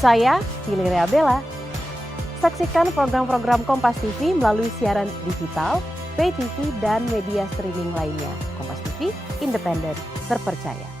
Saya Valeria Bella. Saksikan program-program Kompas TV melalui siaran digital, pay TV, dan media streaming lainnya. Kompas TV, independen, terpercaya.